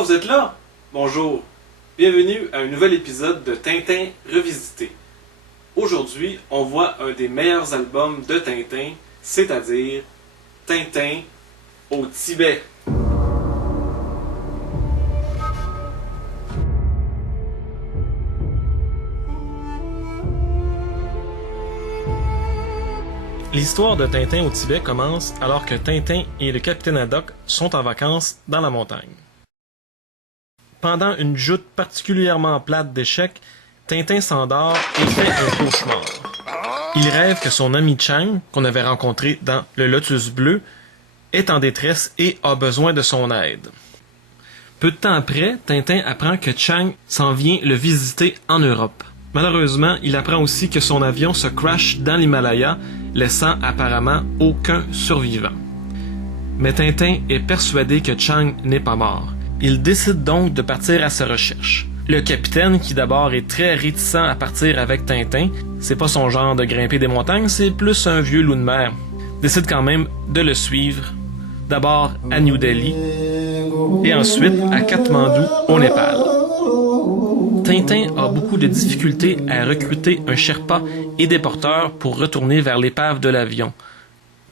Ah, vous êtes là? Bonjour. Bienvenue à un nouvel épisode de Tintin Revisité. Aujourd'hui, on voit un des meilleurs albums de Tintin, c'est-à-dire Tintin au Tibet. L'histoire de Tintin au Tibet commence alors que Tintin et le capitaine Haddock sont en vacances dans la montagne. Pendant une joute particulièrement plate d'échecs, Tintin s'endort et fait un cauchemar. Il rêve que son ami Chang, qu'on avait rencontré dans le Lotus Bleu, est en détresse et a besoin de son aide. Peu de temps après, Tintin apprend que Chang s'en vient le visiter en Europe. Malheureusement, il apprend aussi que son avion se crash dans l'Himalaya, laissant apparemment aucun survivant. Mais Tintin est persuadé que Chang n'est pas mort. Il décide donc de partir à sa recherche. Le capitaine, qui d'abord est très réticent à partir avec Tintin, c'est pas son genre de grimper des montagnes, c'est plus un vieux loup de mer, décide quand même de le suivre, d'abord à New Delhi, et ensuite à Katmandou, au Népal. Tintin a beaucoup de difficultés à recruter un Sherpa et des porteurs pour retourner vers l'épave de l'avion.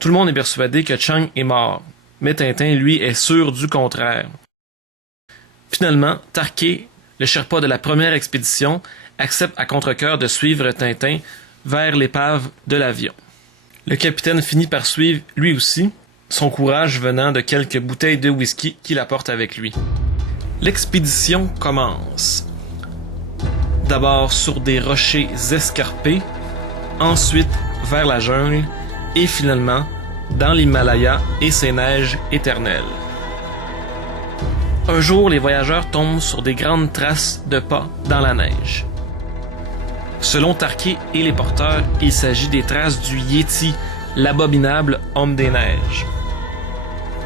Tout le monde est persuadé que Chang est mort, mais Tintin, lui, est sûr du contraire. Finalement, Tarquet, le Sherpa de la première expédition, accepte à contre-cœur de suivre Tintin vers l'épave de l'avion. Le capitaine finit par suivre lui aussi, son courage venant de quelques bouteilles de whisky qu'il apporte avec lui. L'expédition commence. D'abord sur des rochers escarpés, ensuite vers la jungle et finalement dans l'Himalaya et ses neiges éternelles. Un jour, les voyageurs tombent sur des grandes traces de pas dans la neige. Selon Tarquet et les porteurs, il s'agit des traces du Yéti, l'abominable homme des neiges.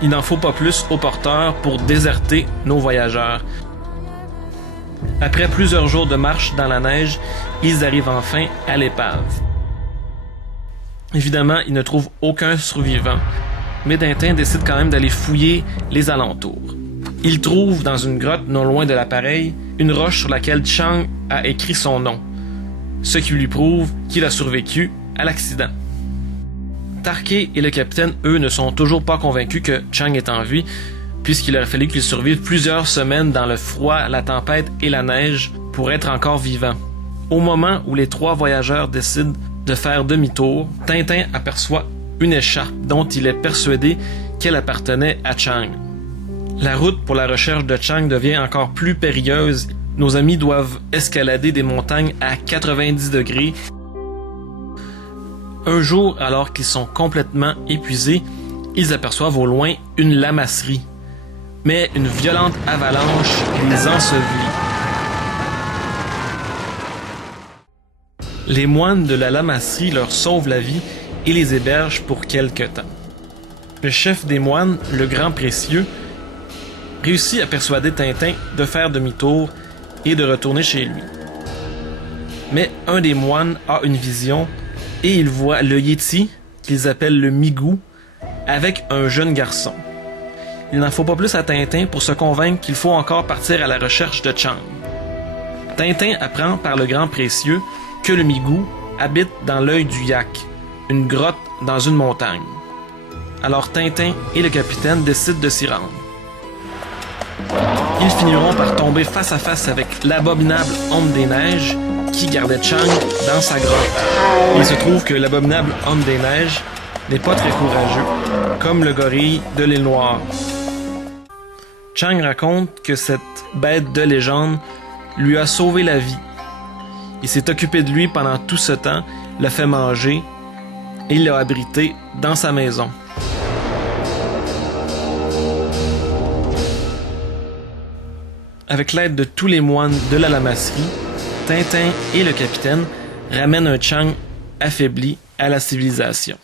Il n'en faut pas plus aux porteurs pour déserter nos voyageurs. Après plusieurs jours de marche dans la neige, ils arrivent enfin à l'épave. Évidemment, ils ne trouvent aucun survivant, mais Tintin décide quand même d'aller fouiller les alentours. Il trouve dans une grotte non loin de l'appareil une roche sur laquelle Chang a écrit son nom, ce qui lui prouve qu'il a survécu à l'accident. Tarquet et le capitaine, eux, ne sont toujours pas convaincus que Chang est en vie, puisqu'il aurait fallu qu'il survive plusieurs semaines dans le froid, la tempête et la neige pour être encore vivant. Au moment où les trois voyageurs décident de faire demi-tour, Tintin aperçoit une écharpe dont il est persuadé qu'elle appartenait à Chang. La route pour la recherche de Chang devient encore plus périlleuse. Nos amis doivent escalader des montagnes à 90 degrés. Un jour, alors qu'ils sont complètement épuisés, ils aperçoivent au loin une lamasserie. Mais une violente avalanche les ensevelit. Les moines de la lamasserie leur sauvent la vie et les hébergent pour quelque temps. Le chef des moines, le Grand Précieux, réussit à persuader Tintin de faire demi-tour et de retourner chez lui. Mais un des moines a une vision et il voit le Yéti, qu'ils appellent le Migou, avec un jeune garçon. Il n'en faut pas plus à Tintin pour se convaincre qu'il faut encore partir à la recherche de Chang. Tintin apprend par le Grand Précieux que le Migou habite dans l'œil du Yak, une grotte dans une montagne. Alors Tintin et le capitaine décident de s'y rendre. Ils finiront par tomber face à face avec l'abominable homme des neiges qui gardait Chang dans sa grotte. Il se trouve que l'abominable homme des neiges n'est pas très courageux, comme le gorille de l'île Noire. Chang raconte que cette bête de légende lui a sauvé la vie. Il s'est occupé de lui pendant tout ce temps, l'a fait manger et l'a abrité dans sa maison. Avec l'aide de tous les moines de la lamasserie, Tintin et le capitaine ramènent un Chang affaibli à la civilisation.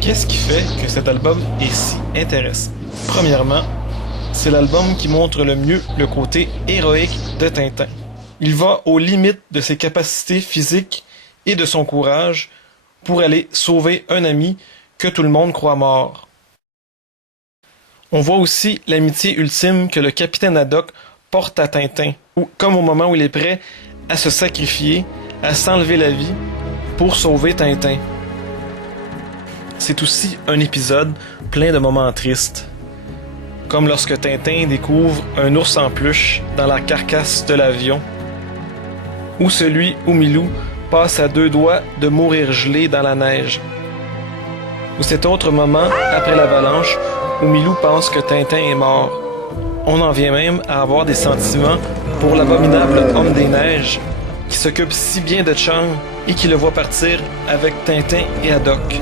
Qu'est-ce qui fait que cet album est si intéressant? Premièrement, c'est l'album qui montre le mieux le côté héroïque de Tintin. Il va aux limites de ses capacités physiques et de son courage pour aller sauver un ami que tout le monde croit mort. On voit aussi l'amitié ultime que le capitaine Haddock porte à Tintin, comme au moment où il est prêt à se sacrifier, à s'enlever la vie pour sauver Tintin. C'est aussi un épisode plein de moments tristes, comme lorsque Tintin découvre un ours en peluche dans la carcasse de l'avion, ou celui où Milou passe à 2 doigts de mourir gelé dans la neige, ou cet autre moment après l'avalanche où Milou pense que Tintin est mort. On en vient même à avoir des sentiments pour l'abominable homme des neiges qui s'occupe si bien de Chang et qui le voit partir avec Tintin et Haddock.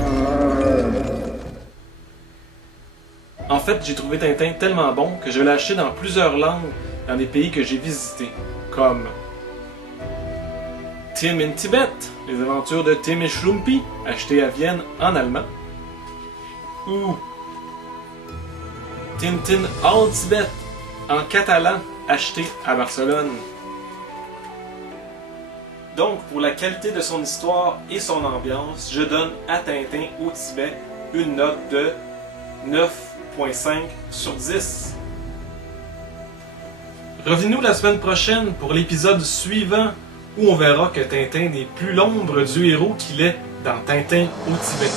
En fait, j'ai trouvé Tintin tellement bon que je l'ai acheté dans plusieurs langues dans des pays que j'ai visités, comme Tim in Tibet, les aventures de Tim et Schlumpy, acheté à Vienne en allemand, ou Tintin All Tibet, en catalan, acheté à Barcelone. Donc, pour la qualité de son histoire et son ambiance, je donne à Tintin au Tibet une note de 9.5 sur 10. Revenez-nous la semaine prochaine pour l'épisode suivant où on verra que Tintin n'est plus l'ombre du héros qu'il est dans Tintin au Tibet.